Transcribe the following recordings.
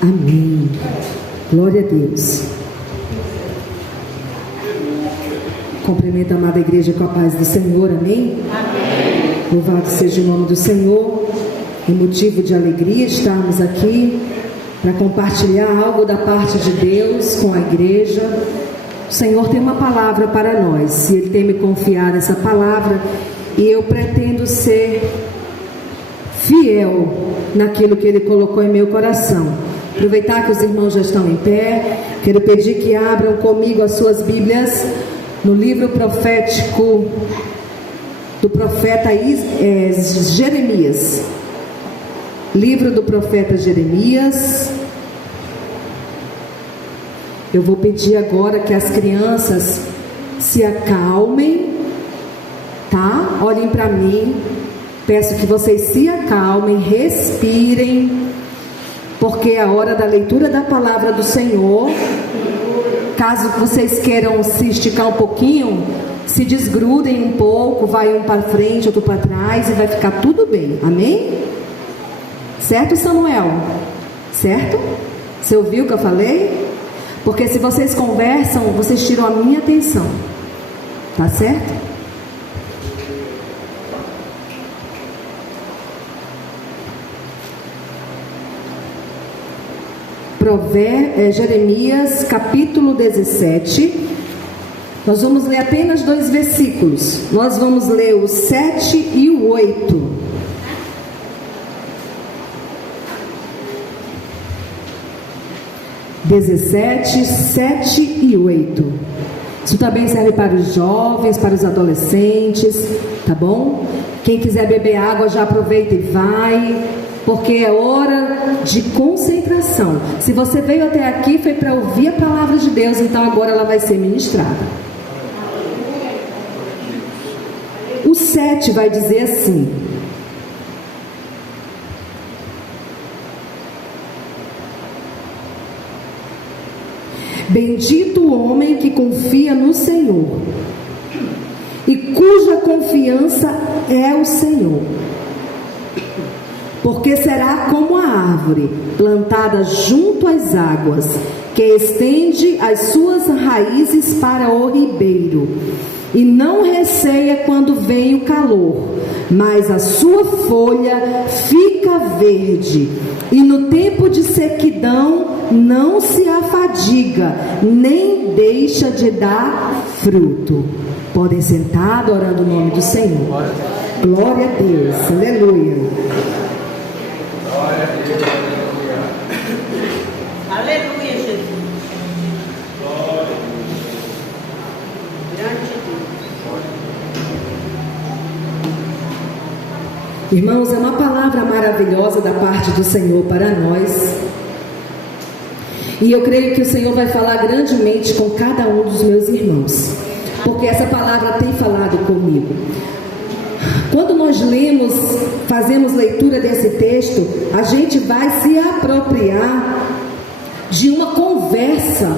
Amém. Glória a Deus. Cumprimento a amada igreja com a paz do Senhor. Amém? Amém. Louvado seja o nome do Senhor. É motivo de alegria estarmos aqui para compartilhar algo da parte de Deus com a igreja. O Senhor tem uma palavra para nós e Ele tem me confiado essa palavra, e eu pretendo ser fiel naquilo que Ele colocou em meu coração. Aproveitar que os irmãos já estão em pé, quero pedir que abram comigo as suas Bíblias no livro profético do profeta Jeremias. Livro do profeta Jeremias. Eu vou pedir agora que as crianças se acalmem, tá? Olhem para mim. Peço que vocês se acalmem, respirem, porque é a hora da leitura da palavra do Senhor. Caso vocês queiram se esticar um pouquinho, se desgrudem um pouco, vai um para frente, outro para trás, e vai ficar tudo bem. Amém? Certo, Samuel? Certo? Você ouviu o que eu falei? Porque se vocês conversam, vocês tiram a minha atenção. Tá certo? Jeremias capítulo 17. Nós vamos ler apenas 2 versículos. Nós vamos ler o 7 e o 8. (17, 7 e 8). Isso também serve para os jovens, para os adolescentes, tá bom? Quem quiser beber água já aproveita e vai, porque é hora de concentração. Se você veio até aqui foi para ouvir a palavra de Deus, então agora ela vai ser ministrada. O 7 vai dizer assim: bendito o homem que confia no Senhor e cuja confiança é o Senhor, porque será como a árvore plantada junto às águas, que estende as suas raízes para o ribeiro, e não receia quando vem o calor, mas a sua folha fica verde, e no tempo de sequidão não se afadiga, nem deixa de dar fruto. Podem sentar adorando o nome do Senhor. Glória a Deus, aleluia. Aleluia, Jesus. Irmãos, é uma palavra maravilhosa da parte do Senhor para nós. E eu creio que o Senhor vai falar grandemente com cada um dos meus irmãos, porque essa palavra tem falado comigo. Quando nós lemos, fazemos leitura desse texto, a gente vai se apropriar de uma conversa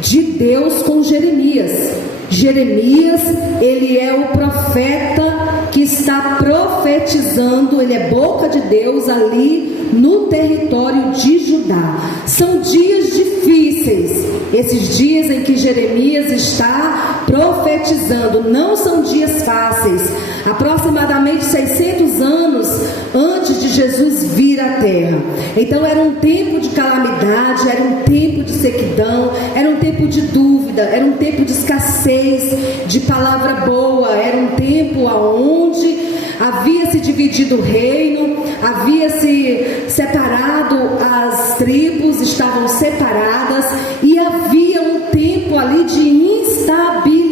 de Deus com Jeremias. Jeremias, ele é o profeta que está profetizando, ele é boca de Deus ali no território de Judá. São dias difíceis, esses dias em que Jeremias está profetizando, não são dias fáceis. Aproximadamente 600 anos antes de Jesus vir à terra. Então era um tempo de calamidade, era um tempo de sequidão, era um tempo de dúvida, era um tempo de escassez de palavra boa, era um tempo onde havia se dividido o reino, havia se separado, as tribos estavam separadas, e havia um tempo ali de instabilidade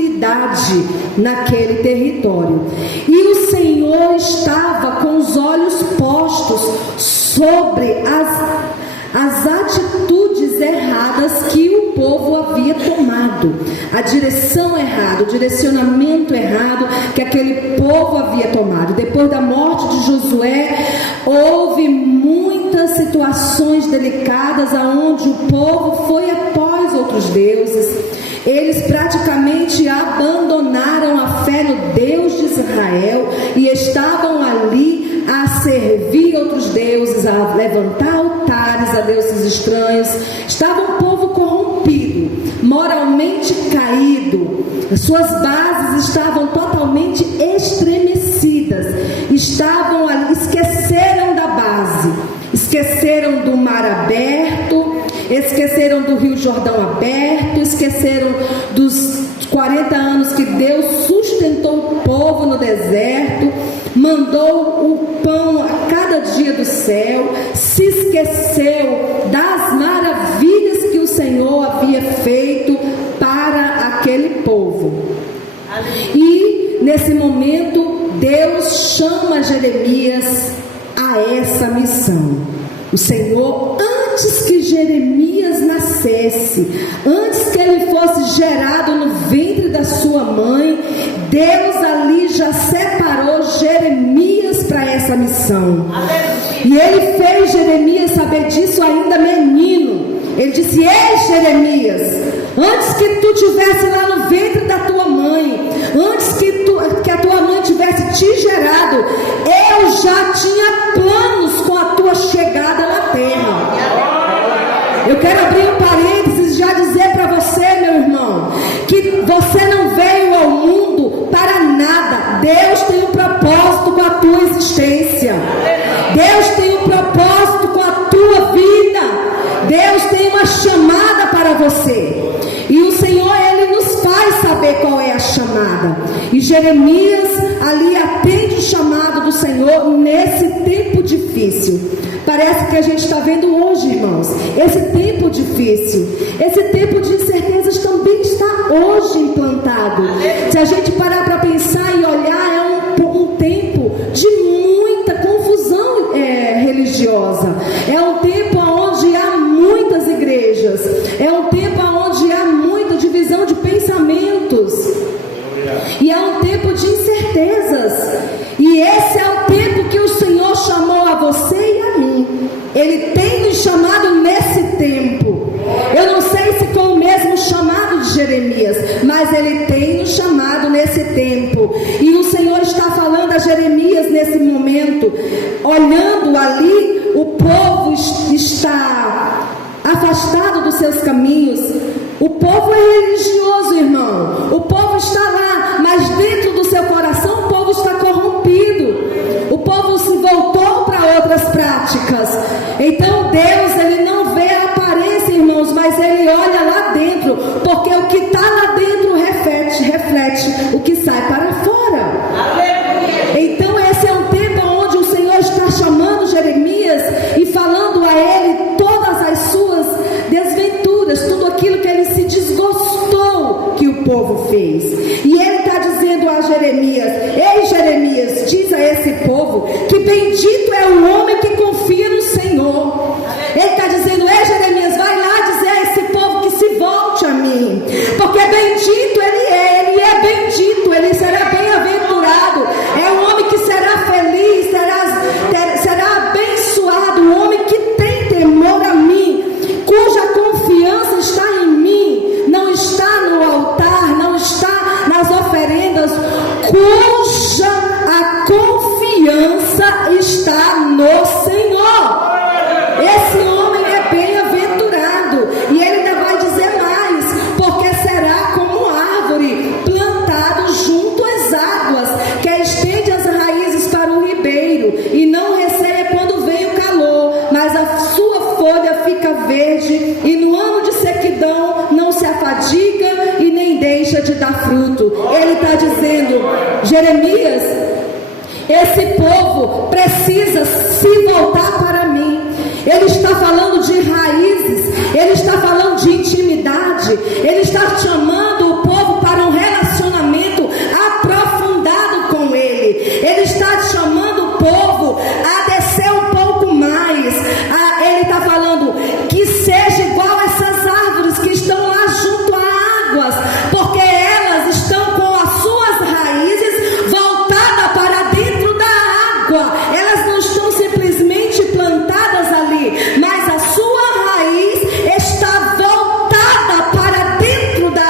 naquele território. E o Senhor estava com os olhos postos sobre as atitudes erradas que o povo havia tomado, a direção errada, o direcionamento errado que aquele povo havia tomado. Depois da morte de Josué, houve muitas situações delicadas aonde o povo foi após outros deuses. Eles praticamente abandonaram a fé no Deus de Israel e estavam ali a servir outros deuses, a levantar altares a deuses deuses estranhos. Estava um povo corrompido, moralmente caído. Suas bases estavam totalmente estremecidas. Estavam ali, esqueceram da base, esqueceram do mar aberto, esqueceram do Rio Jordão aberto, esqueceram dos 40 anos que Deus sustentou o povo no deserto, mandou o pão a cada dia do céu, se esqueceu das maravilhas que o Senhor havia feito para aquele povo. E nesse momento Deus chama Jeremias a essa missão. O Senhor, antes que Jeremias nascesse, antes que ele fosse gerado no ventre da sua mãe, Deus ali já separou Jeremias para essa missão. E ele fez Jeremias saber disso ainda menino. Ele disse: ei, Jeremias, antes que tu estivesse lá no ventre da tua mãe, antes que a tua mãe tivesse te gerado, eu já tinha planos com a tua chegada na terra. Eu quero abrir um parênteses e já dizer para você, meu irmão, que você não veio ao mundo para nada. Deus tem um propósito com a tua existência. Deus tem um propósito com a tua vida. Deus tem uma chamada para você. E o Senhor, Ele nos faz saber qual é a chamada. E Jeremias ali atende o chamado do Senhor nesse tempo difícil. Parece que a gente está vendo hoje, irmãos, esse tempo difícil, esse tempo de incertezas também está hoje implantado. Se a gente parar para pensar e olhar, é um tempo de muita confusão religiosa. É um tempo onde há muitas igrejas. É um tempo onde há muita divisão de pensamentos. E é um tempo de incertezas. E esse é o tempo que o Senhor chamou a você e a mim. Ele tem nos chamado nesse tempo. Eu não sei se com o mesmo chamado de Jeremias, mas Ele tem nos chamado nesse tempo. E o Senhor está falando a Jeremias nesse momento, olhando ali, o povo está afastado dos seus caminhos. O povo é religioso, irmão. O povo está lá, mas dentro do seu coração o povo está corrompido. O povo se voltou para outras práticas. Então Deus, Ele não vê a aparência, irmãos, mas Ele olha lá dentro, porque o que está lá dentro reflete o que sai para fora. Então esse é um tempo onde o Senhor está chamando Jeremias e falando a ele todas as suas desventuras, tudo aquilo que ele se desgostou que o povo fez. E ele está dizendo a Jeremias: ei, Jeremias, diz a esse povo que bendito é o homem que confia no Senhor. Ele está dizendo: ei, Jeremias, vai lá dizer a esse povo que se volte a mim, porque bendito ele é bendito, ele será bem-aventurado, é um homem que será feliz, será abençoado, um homem que tem temor a mim, cuja confiança está em mim, não está no altar, não está nas oferendas, cuja a confiança está no Senhor. Esse homem é bem-aventurado. E ele ainda vai dizer mais: porque será como árvore plantado junto às águas, que estende as raízes para o ribeiro, e não receia quando vem o calor, mas a sua folha fica verde, e no ano de sequidão não se afadiga e nem deixa de dar fruto. Ele está dizendo: Jeremias, esse povo precisa se voltar para mim. Ele está falando de raízes, ele está falando de intimidade, ele está chamando o povo para um relacionamento aprofundado com ele. Ele está chamando o povo a descer um pouco mais. Ele está falando que seja igual a essas árvores que estão lá junto a águas, porque elas estão com as suas raízes voltadas para dentro da água. Elas não estão simplesmente plantadas ali, mas a sua raiz está voltada para dentro da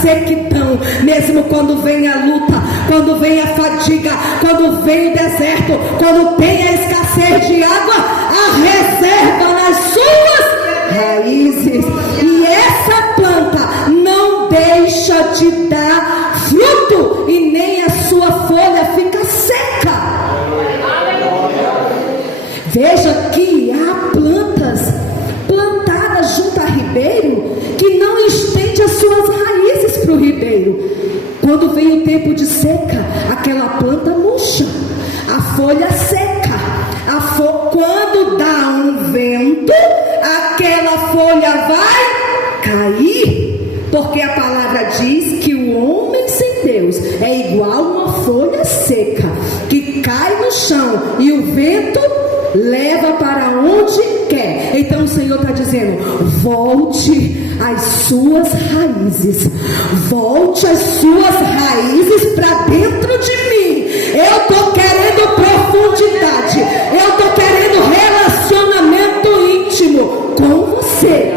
sequidão, mesmo quando vem a luta, quando vem a fadiga, quando vem o deserto, quando tem a escassez de água, há reserva nas suas raízes. E essa planta não deixa de dar fruto e nem a sua folha fica seca. Veja que há plantas plantadas junto a ribeiro que não estende as suas raízes para o ribeiro. Quando vem o tempo de seca, aquela planta murcha, a folha seca. Quando dá um vento, aquela folha vai cair, porque a palavra diz que o homem sem Deus é igual a uma folha seca que cai no chão e o vento leva para onde quer. Então o Senhor está dizendo: volte às suas raízes, volte às suas raízes para dentro de mim. Eu estou querendo profundidade, eu estou querendo relacionamento íntimo com você.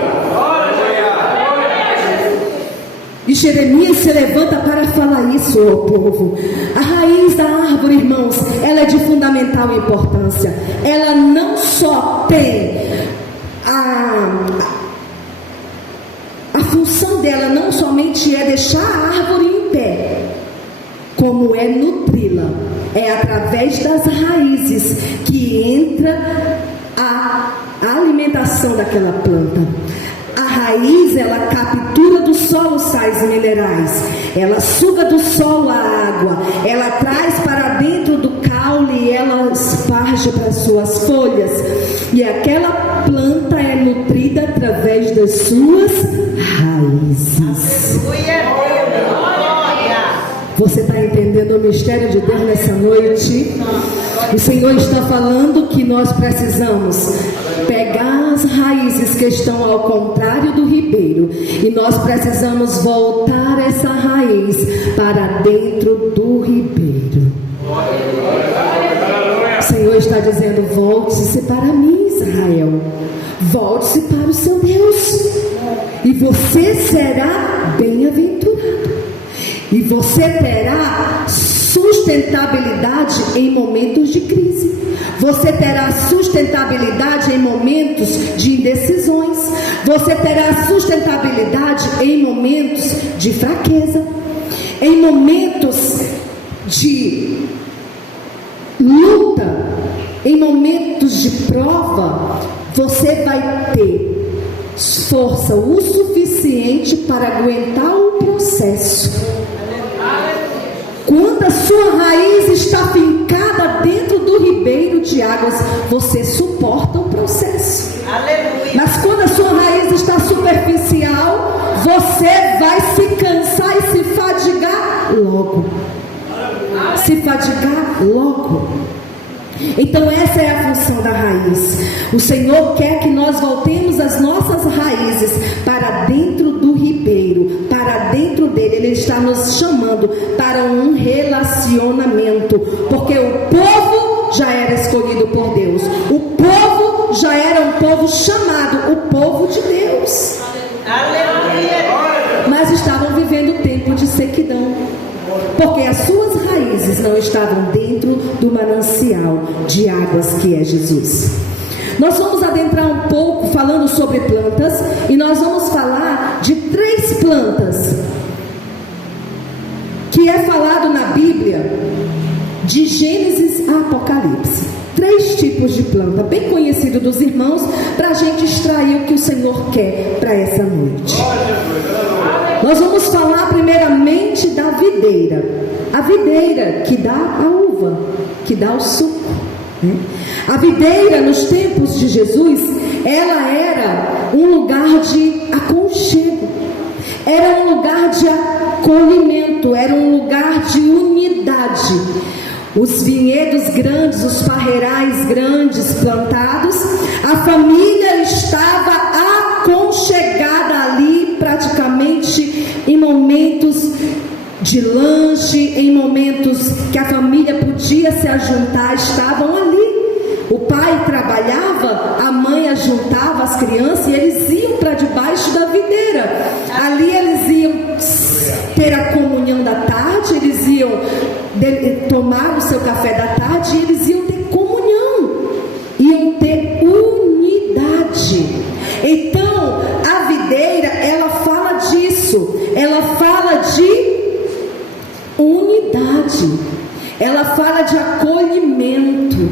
E Jeremias se levanta para falar isso ao povo. A raiz da árvore, irmãos, ela é de fundamental importância. Ela não só tem a função dela, não somente é deixar a árvore em pé, como é nutri-la. É através das raízes que entra a alimentação daquela planta. A raiz, ela captura do solo sais minerais, ela suga do solo a água, ela traz para dentro do caule e ela esparge para as suas folhas. E aquela planta é nutrida através das suas raízes. Você está entendendo o mistério de Deus nessa noite? O Senhor está falando que nós precisamos pegar as raízes que estão ao contrário do ribeiro, e nós precisamos voltar essa raiz para dentro do ribeiro. O Senhor está dizendo: volte-se para mim, Israel, volte-se para o seu Deus, e você será bem-aventurado, e você terá sustentabilidade em momentos de crise. Você terá sustentabilidade em momentos de indecisões. Você terá sustentabilidade em momentos de fraqueza, em momentos de luta, em momentos de prova. Você vai ter força o suficiente para aguentar o processo. Quando a sua raiz está fincada dentro do ribeiro de águas, você suporta o processo. Aleluia. Mas quando a sua raiz está superficial, você vai se cansar e se fadigar logo. Se fadigar logo. Então essa é a função da raiz. O Senhor quer que nós voltemos as nossas raízes para dentro do ribeiro, para dentro dele. Ele está nos chamando para um relacionamento, porque o povo já era escolhido por Deus, o povo já era um povo chamado, o povo de Deus. Aleluia. Mas estavam vivendo tempo de sequidão, porque as suas raízes não estavam dentro do manancial de águas que é Jesus. Nós vamos adentrar um pouco falando sobre plantas, e nós vamos falar de 3 plantas que é falado na Bíblia, de Gênesis a Apocalipse. 3 tipos de planta, bem conhecido dos irmãos, para a gente extrair o que o Senhor quer para essa noite. Nós vamos falar primeiramente da videira. A videira que dá a uva, que dá o suco. A videira, nos tempos de Jesus, ela era um lugar de aconchego, era um lugar de acolhimento, era um lugar de unidade. Os vinhedos grandes, os parreirais grandes plantados, a família estava aconchegada ali, praticamente em momentos de lanche, em momentos que a família podia se ajuntar, estavam ali. O pai trabalhava, a mãe ajuntava as crianças e eles iam para debaixo da videira. Ali eles iam ter a comunhão da tarde, eles iam tomar o seu café da tarde e eles iam ter comunhão, iam ter unidade. Então a videira, ela fala disso, ela fala de unidade, ela fala de acolhimento.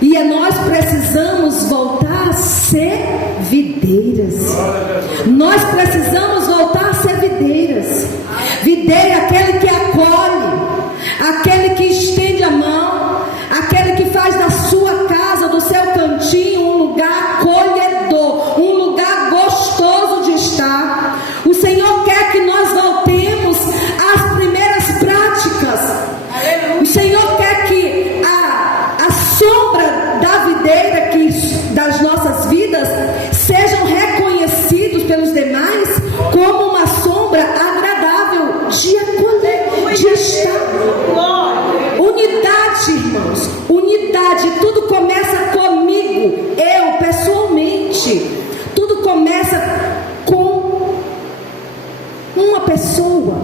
E nós precisamos voltar a ser videiras. Nós precisamos voltar a ser videiras. Videira, aquele que acolhe, aquele que estende a mão, aquele que faz da sua casa, do seu cantinho, um lugar acolhedor, um lugar gostoso de estar. O Senhor quer que nós voltemos às primeiras práticas. O Senhor quer que a sombra da videira das nossas vidas sejam reconhecidos pelos demais como uma sombra agradável de acolher, de estar. Unidade, irmãos, unidade. Tudo começa comigo, eu pessoalmente. Tudo começa com uma pessoa.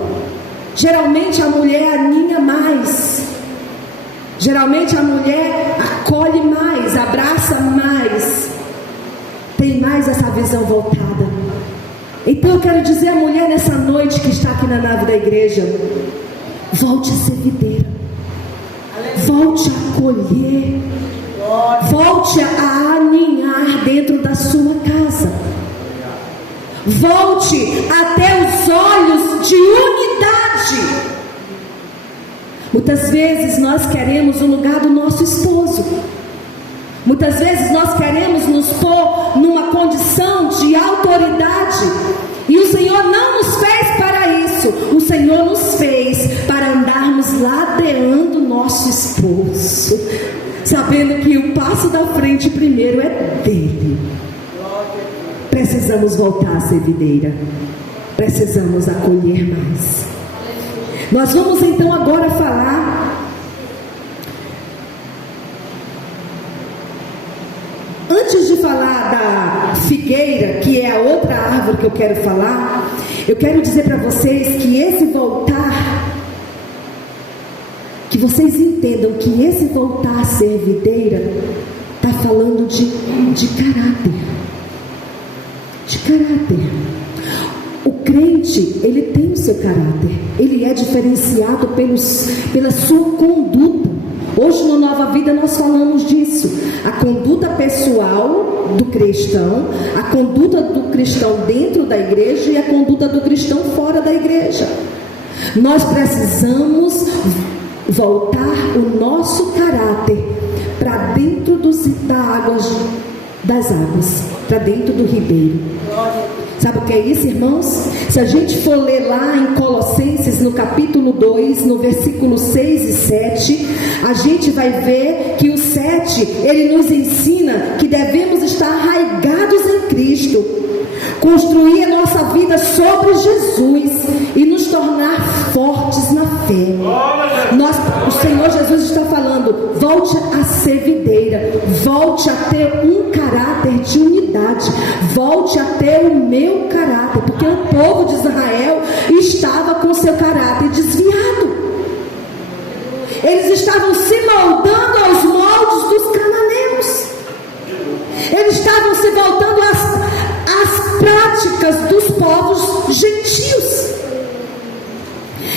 Geralmente a mulher aninha mais. Geralmente a mulher acolhe mais, abraça mais, tem mais essa visão voltada. Então eu quero dizer à mulher nessa noite que está aqui na nave da igreja: volte a ser videira, volte a acolher, volte a aninhar dentro da sua casa, volte a ter os olhos de unidade. Muitas vezes nós queremos o lugar do nosso esposo. Muitas vezes nós queremos nos pôr numa condição de autoridade. E o Senhor não nos fez para isso. O Senhor nos fez para andarmos ladeando o nosso esposo, sabendo que o passo da frente primeiro é dele. Precisamos voltar a ser videira. Precisamos acolher mais. Nós vamos então agora falar, antes de falar da figueira, que é a outra árvore que eu quero falar, eu quero dizer para vocês que esse voltar, que vocês entendam que esse voltar a ser videira, está falando de caráter, de caráter. O crente, ele tem o seu caráter, ele é diferenciado pela sua conduta. Hoje no Nova Vida nós falamos disso, a conduta pessoal do cristão, a conduta do cristão dentro da igreja e a conduta do cristão fora da igreja. Nós precisamos voltar o nosso caráter para dentro das águas, para dentro do ribeiro. Sabe o que é isso, irmãos? Se a gente for ler lá em Colossenses, no capítulo 2, no versículo 6 e 7, a gente vai ver que o 7, ele nos ensina que devemos estar arraigados em Cristo, construir a nossa vida sobre Jesus e nos tornar fortes na fé. O Senhor Jesus está falando: volte a ser videira, volte a ter um caráter de unidade, volte a ter o meu caráter, porque o povo de Israel estava com seu caráter desviado. Eles estavam se moldando aos moldes dos cananeus. Eles estavam se voltando às práticas dos povos gentios.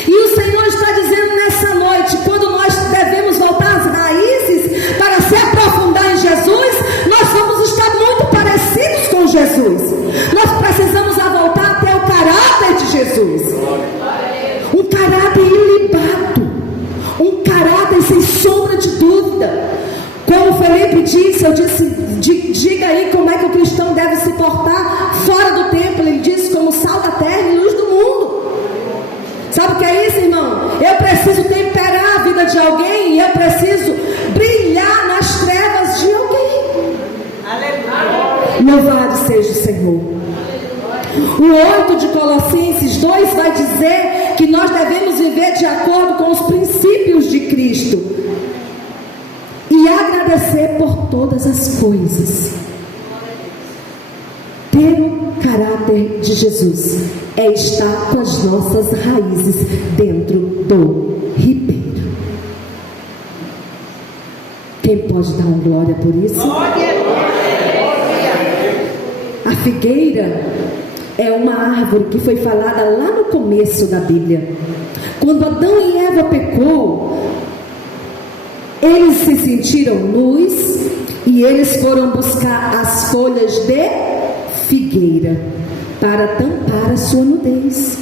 E o Senhor está dizendo nessa noite, quando nós devemos voltar às raízes para se aprofundar em Jesus, nós vamos estar muito parecidos com Jesus. Nós precisamos voltar a ter o caráter de Jesus, um caráter ilibado, um caráter sem sombra de dúvida. Como o Felipe disse, eu disse: diga aí como é que o cristão deve se portar fora do templo. Ele disse: como sal da terra e luz do mundo. Sabe o que é isso, irmão? Eu preciso temperar a vida de alguém, e eu preciso brilhar nas trevas de alguém. Aleluia. Louvado seja o Senhor. O 8 de Colossenses 2 vai dizer que nós devemos viver de acordo com os princípios de Cristo e agradecer por todas as coisas. Ter o caráter de Jesus. é estar com as nossas raízes dentro do ribeiro. Quem pode dar uma glória por isso? A figueira é uma árvore que foi falada lá no começo da Bíblia. Quando Adão e Eva pecou, eles se sentiram nus e eles foram buscar as folhas de figueira para tampar a sua nudez.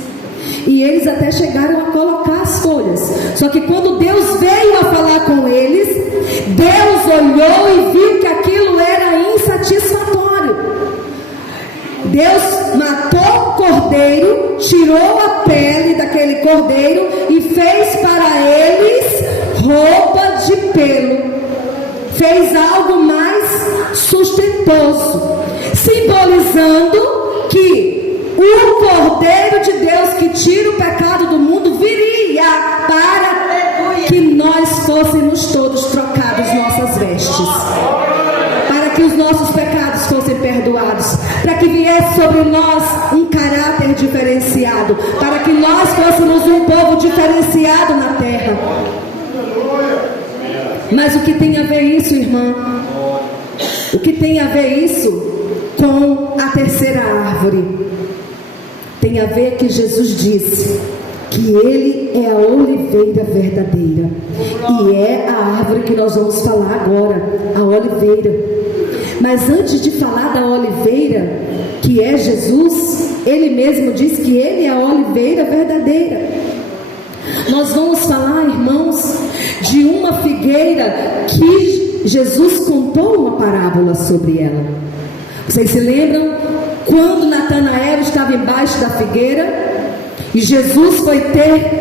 E eles até chegaram a colocar as folhas. Só que quando Deus veio a falar com eles, Deus olhou e viu que aquilo era insatisfatório. Deus matou o cordeiro, tirou a pele daquele cordeiro e fez para eles roupa de pelo. Fez algo mais sustentoso, simbolizando que o Cordeiro de Deus que tira o pecado do mundo viria para que nós fôssemos todos trocados nossas vestes, para que os nossos pecados fossem perdoados, para que viesse sobre nós um caráter diferenciado, para que nós fôssemos um povo diferenciado na terra. Mas o que tem a ver isso, irmã? O que tem a ver isso com a terceira árvore? Tem a ver que Jesus disse que Ele é a oliveira verdadeira. E é a árvore que nós vamos falar agora, a oliveira. Mas antes de falar da oliveira, que é Jesus, Ele mesmo diz que Ele é a oliveira verdadeira. Nós vamos falar, irmãos, de uma figueira que Jesus contou uma parábola sobre ela. Vocês se lembram quando Natanael estava embaixo da figueira e Jesus foi ter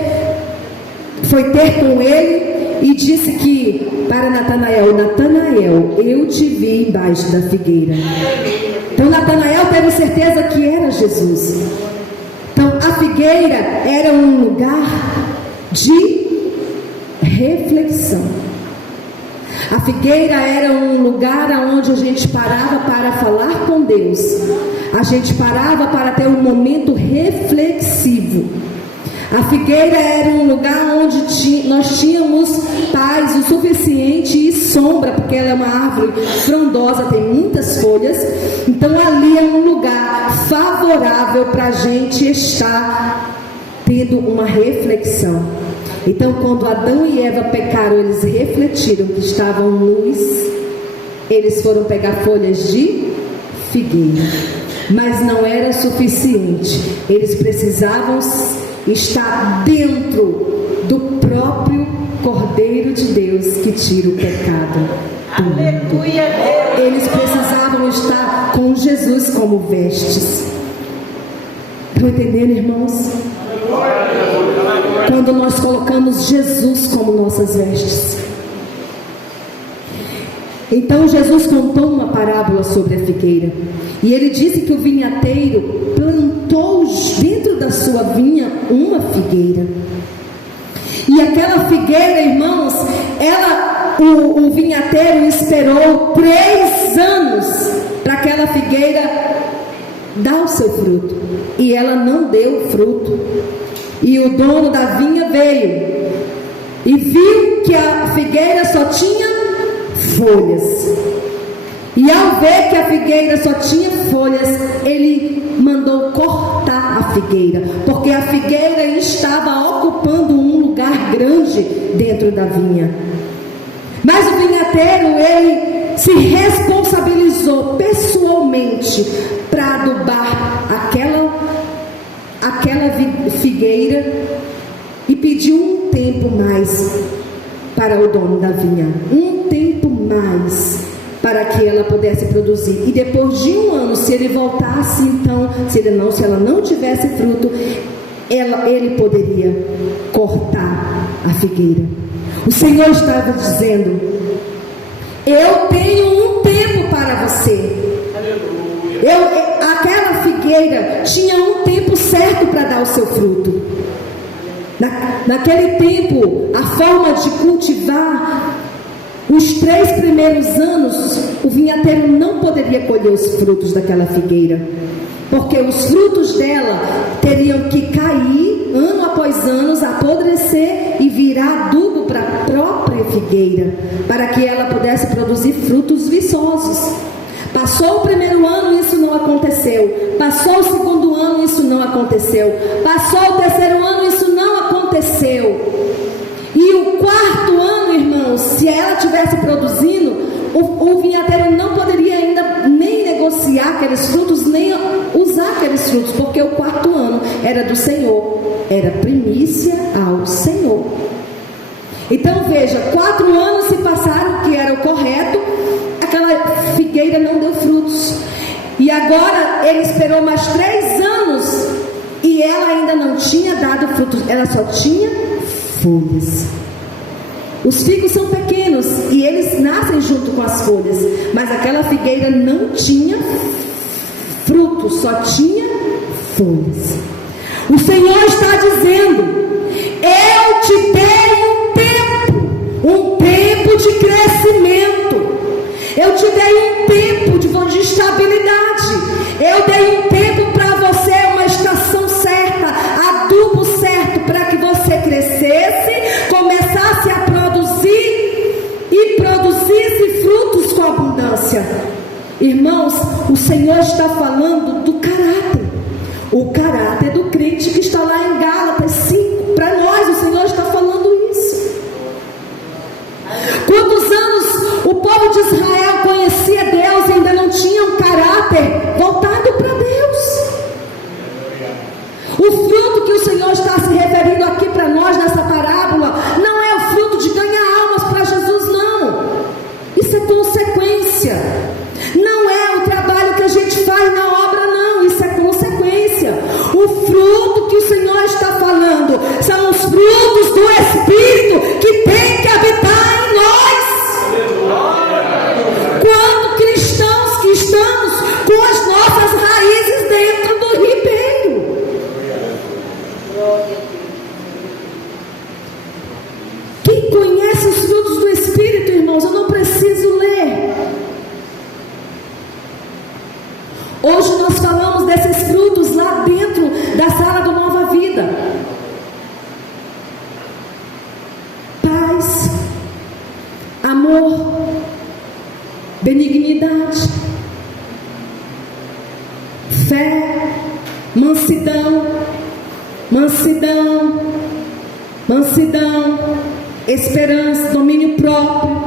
com ele e disse que para Natanael: Natanael, eu te vi embaixo da figueira. Então Natanael teve certeza que era Jesus. Então a figueira era um lugar de reflexão. A figueira era um lugar onde a gente parava para falar com Deus. A gente parava para ter um momento reflexivo. A figueira era um lugar onde nós tínhamos paz o suficiente e sombra, porque ela é uma árvore frondosa, tem muitas folhas. Então ali é um lugar favorável para a gente estar tendo uma reflexão. Então quando Adão e Eva pecaram, eles refletiram que estavam nus. Eles foram pegar folhas de figueira, mas não era suficiente. Eles precisavam estar dentro do próprio Cordeiro de Deus que tira o pecado do mundo. Eles precisavam estar com Jesus como vestes. Estão entendendo, irmãos? Quando nós colocamos Jesus como nossas vestes. Então Jesus contou uma parábola sobre a figueira. E ele disse que o vinhateiro plantou dentro da sua vinha uma figueira. E aquela figueira, irmãos, o vinhateiro esperou 3 anos para aquela figueira dar o seu fruto. E ela não deu fruto. E o dono da vinha veio e viu que a figueira só tinha folhas. E ao ver que a figueira só tinha folhas, ele mandou cortar a figueira, porque a figueira estava ocupando um lugar grande dentro da vinha. Mas o vinhateiro, ele se responsabilizou pessoalmente para adubar aquela figueira e pediu um tempo mais para o dono da vinha, um tempo mais para que ela pudesse produzir. E depois de 1 ano, se ele voltasse, então, se ela não tivesse fruto, ele poderia cortar a figueira. O Senhor estava dizendo: eu tenho um tempo para você. Aquela figueira tinha um tempo certo para dar o seu fruto. Naquele tempo, a forma de cultivar, os 3 primeiros anos, o vinhateiro não poderia colher os frutos daquela figueira. porque os frutos dela teriam que cair ano após ano, apodrecer e virar adubo para a própria figueira, para que ela pudesse produzir frutos viçosos. Passou o primeiro ano, isso não aconteceu. Passou o segundo ano, isso não aconteceu. Passou o terceiro ano, isso não aconteceu. E o quarto ano, irmãos, se ela estivesse produzindo, o vinhateiro não poderia ainda nem negociar aqueles frutos, nem usar aqueles frutos, porque o quarto ano era do Senhor, era primícia ao Senhor. Então veja, 4 anos se passaram, que era o correto, aquela figueira não deu frutos, e agora ele esperou mais 3 anos, e ela ainda não tinha dado frutos, ela só tinha folhas. Os figos são pequenos e eles nascem junto com as folhas, mas aquela figueira não tinha frutos, só tinha folhas. O Senhor está dizendo: eu te dei um tempo de crescimento, eu te dei um tempo de estabilidade, eu dei um tempo para você, uma estação certa, adubo certo, para que você crescesse, começasse a produzir e produzisse frutos com abundância. Irmãos, o Senhor está falando do caráter, o caráter do crente que está lá em Gálatas 5. Para nós o Senhor está falando isso. Quantos anos o povo de Israel conhecia Deus e ainda não tinha um caráter voltado para Deus? O fruto que o Senhor está se referindo aqui para nós nessa parábola não é o fruto de ganhar almas para Jesus, não. Isso é consequência. Não é o trabalho que a gente faz na obra, não. Isso é consequência. O fruto que o Senhor está falando são os frutos do Espírito que tem que habitar em nós. Quando cristãos que estamos com as nossas raízes dentro do ribeiro. Quem conhece os frutos do Espírito, irmãos, eu não preciso ler. Hoje nós falamos desses frutos lá dentro da sala do Nova Vida. Paz, amor, benignidade, fé, mansidão, esperança, domínio próprio.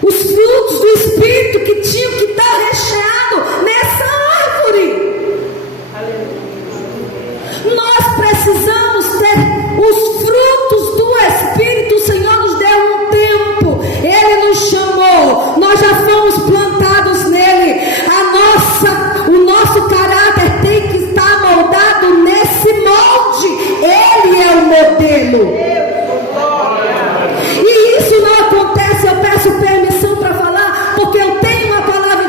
Os frutos do Espírito que tinham que estar recheados nessa árvore. Nós precisamos ter os frutos do Espírito. O Senhor nos deu um tempo, Ele nos chamou, nós já fomos plantados nele. O nosso caráter tem que estar moldado nesse molde. Ele é o modelo. E isso não acontece, eu peço permissão para falar, porque eu tenho uma palavra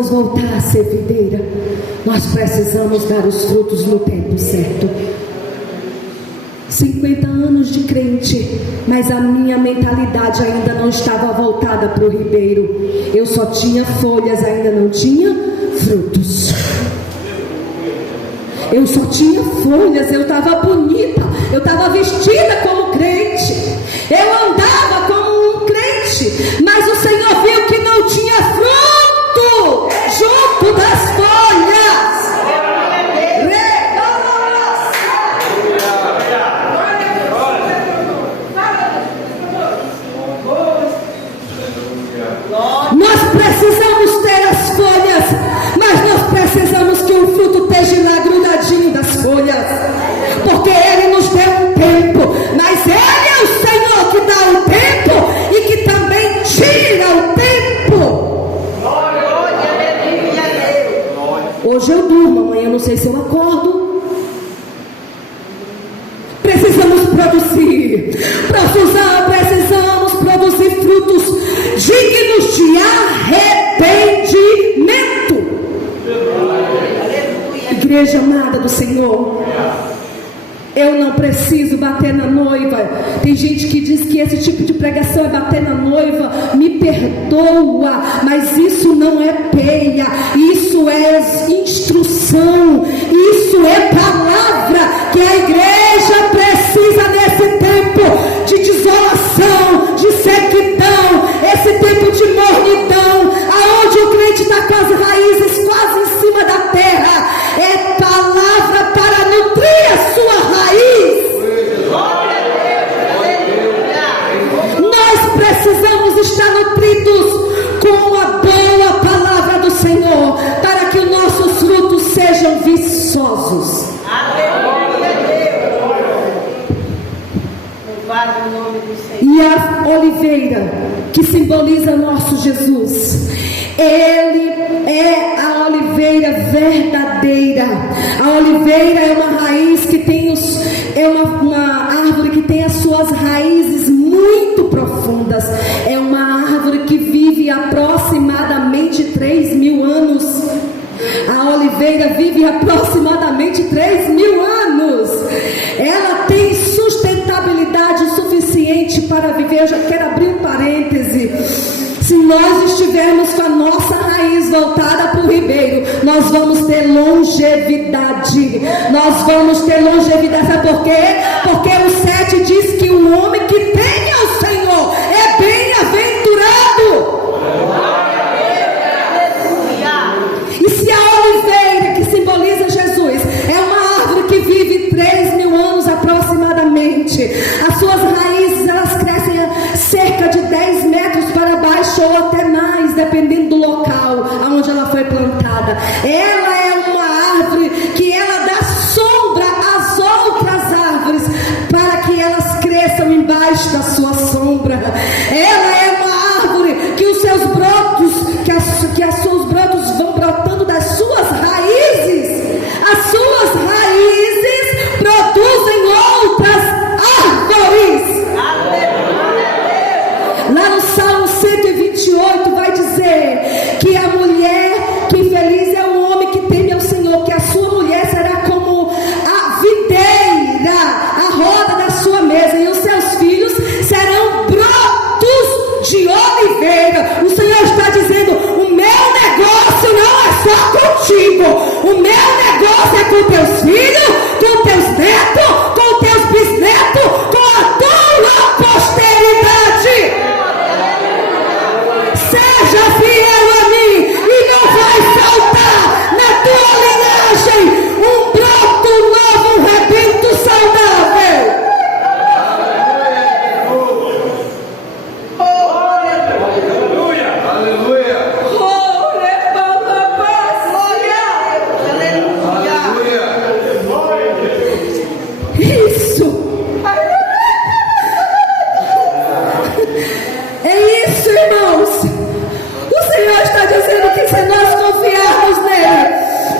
precisamos voltar a ser videira. Nós precisamos dar os frutos no tempo certo. 50 anos de crente, mas a minha mentalidade ainda não estava voltada para o ribeiro. Eu só tinha folhas, ainda não tinha frutos. Eu só tinha folhas, eu estava bonita, eu estava vestida como crente, eu andava como um crente, mas o Senhor viu que não tinha fruto junto das folhas. Nós precisamos ter as folhas, mas nós precisamos que o fruto esteja lá grudadinho das folhas, porque Ele nos deu um tempo, mas Ele é o Senhor que dá o tempo e que também tira o tempo. Hoje eu durmo, amanhã eu não sei se eu acordo. Precisamos produzir, precisamos produzir frutos dignos de arrependimento. Igreja amada do Senhor, eu não preciso bater na noiva. Tem gente que diz que esse tipo de pregação é bater na noiva. Me perdoa, mas isso não é peia, isso é instrução, isso é palavra que a igreja precisa nesse tempo de desolação, de sequidão, esse tempo de mornidão, aonde o crente está com as raízes quase em cima da terra. É palavra para nutrir a sua raiz. Nós precisamos estar nutridos com a boa palavra do Senhor, para que os nossos frutos sejam viçosos. E a oliveira, que simboliza nosso Jesus, Ele é a oliveira verdadeira. A oliveira é uma raiz que tem uma árvore que tem as suas raízes muito profundas. É uma árvore que vive aproximadamente 3.000 anos. A oliveira vive aproximadamente 3.000 anos. Ela tem sustentabilidade suficiente para viver. Eu já quero abrir um parêntese. Se nós estivermos com a nossa raiz voltada para o ribeiro, nós vamos ter longevidade. Nós vamos ter longevidade. Sabe por quê? Porque o 7 diz que o homem que tem ao Senhor é bem-aventurado. E se a oliveira, que simboliza Jesus, é uma árvore que vive 3.000 anos aproximadamente, as suas raízes elas crescem a cerca de 10 metros para baixo ou até mais, dependendo do local onde ela foi plantada. Ela é uma árvore que ela dá sombra às outras árvores, para que elas cresçam embaixo da sua sombra. Ela é uma árvore que os seus brotos, que os seus brotos vão brotando das suas raízes. As suas raízes produzem outras árvores. Lá no Salmo 128 vai dizer que a mulher, que feliz é o homem que teme ao Senhor, que a sua mulher será como a videira, a roda da sua mesa, e os seus filhos serão brotos de oliveira. O Senhor está dizendo: o meu negócio não é só contigo, o meu negócio é com teus filhos, com teus netos, com teus bisnetos, com a tua posteridade. Seja fiel a mim e não vai faltar na tua linhagem um broto novo, um rebento saudável. Aleluia! Aleluia! Isso! É isso, irmãos. O Senhor está dizendo que se nós confiarmos nele,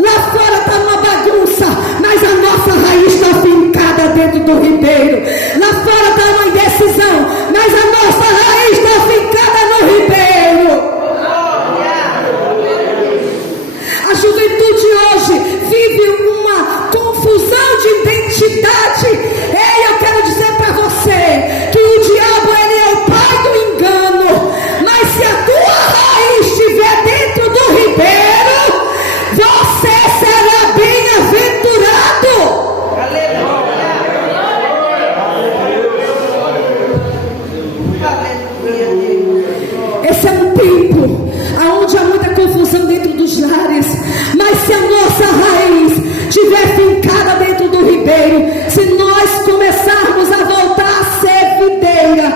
lá fora está uma bagunça, mas a nossa raiz está fincada dentro do ribeiro. Lá fora está uma indecisão, mas a nossa raiz está fincada no ribeiro. identidade. Ei, eu quero dizer para você que o diabo, ele é o pai do engano, mas se a tua raiz estiver dentro do ribeiro, você será bem-aventurado. Esse é um tempo onde há muita confusão dentro dos lares, mas se a nossa raiz estiver fincada dentro do ribeiro, se nós começarmos a voltar a ser videira,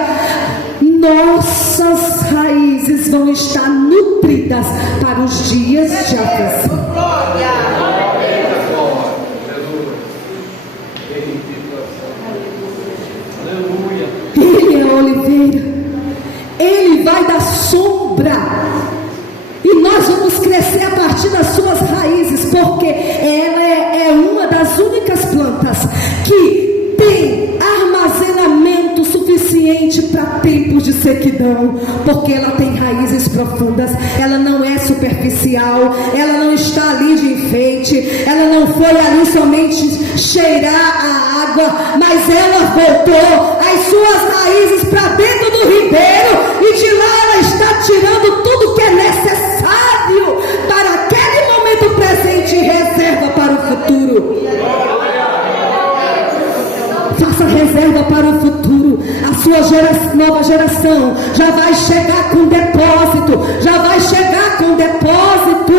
nossas raízes vão estar nutridas para os dias de aflição. Ele é a oliveira, ele vai dar sombra, e nós vamos crescer a partir das suas raízes, porque ela é uma das únicas plantas que tem armazenamento suficiente para tempos de sequidão, porque ela tem raízes profundas, ela não é superficial, ela não está ali de enfeite, ela não foi ali somente cheirar a água, mas ela voltou as suas raízes para dentro do ribeiro, e de lá ela está tirando tudo que é necessário para aquele momento presente e reserva para o futuro. Faça reserva para o futuro. A sua nova geração já vai chegar com depósito, já vai chegar com depósito.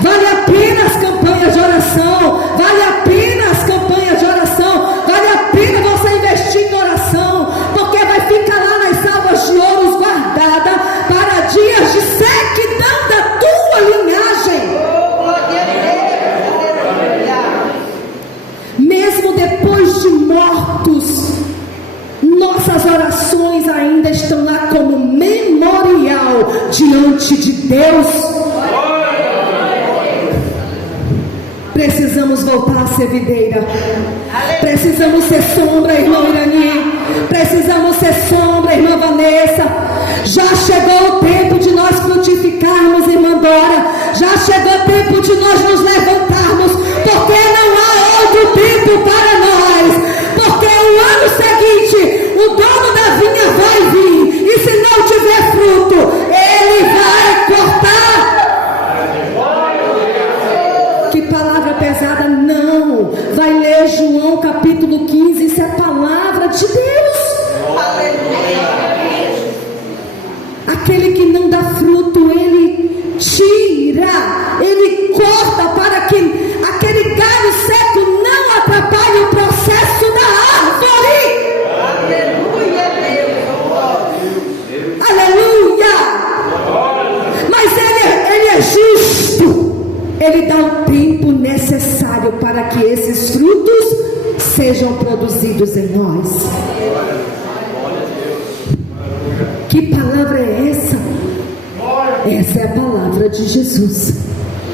Vale a pena as campanhas de oração, vale a pena as campanhas de oração, vale a pena você investir em oração, porque vai ficar lá nas tábuas de ouro guardada para dias de sequidão da tua linhagem. Mesmo depois de mortos, nossas orações ainda estão lá como memorial diante de Deus. Precisamos voltar a ser videira. Precisamos ser sombra, irmão Irani. Precisamos ser sombra, irmã Vanessa. Já chegou o tempo de nós frutificarmos, irmã Dora. Já chegou o tempo de nós nos levantarmos, porque não há outro tempo para nós. Porque o ano seguinte, o dono da vinha vai vir, e se não tiver fruto, ele vai cortar. Que palavra pesada, não. Vai ler João capítulo 15, isso é a palavra de Deus. Aquele que não dá fruto, ele tira, ele corta, para que aquele galho seco não atrapalhe o processo da árvore. Aleluia. Mas ele é justo, ele dá o tempo necessário para que esses frutos sejam produzidos em nós. Que palavra é essa? Essa é a palavra de Jesus.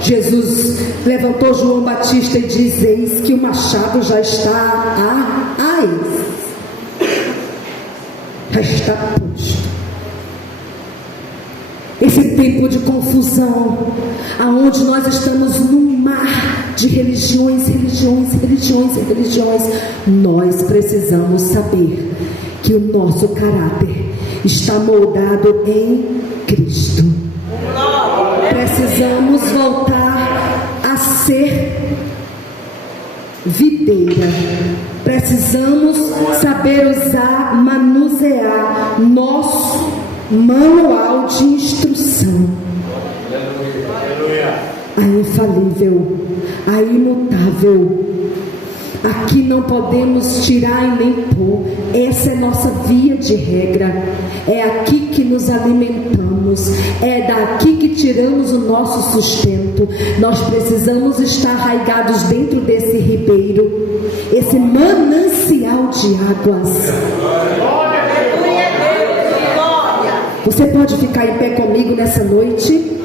Jesus levantou João Batista e diz: eis que o machado já está já está posto. Esse tempo de confusão, aonde nós estamos num mar de religiões, nós precisamos saber que o nosso caráter está moldado em Cristo. Precisamos voltar a ser videira. Precisamos saber usar, manusear nosso manual de instrução. A infalível, a imutável. Aqui não podemos tirar e nem pôr. Essa é nossa via de regra. É aqui que nos alimentamos. É daqui que tiramos o nosso sustento. Nós precisamos estar arraigados dentro desse ribeiro, esse manancial de águas. Você pode ficar em pé comigo nessa noite?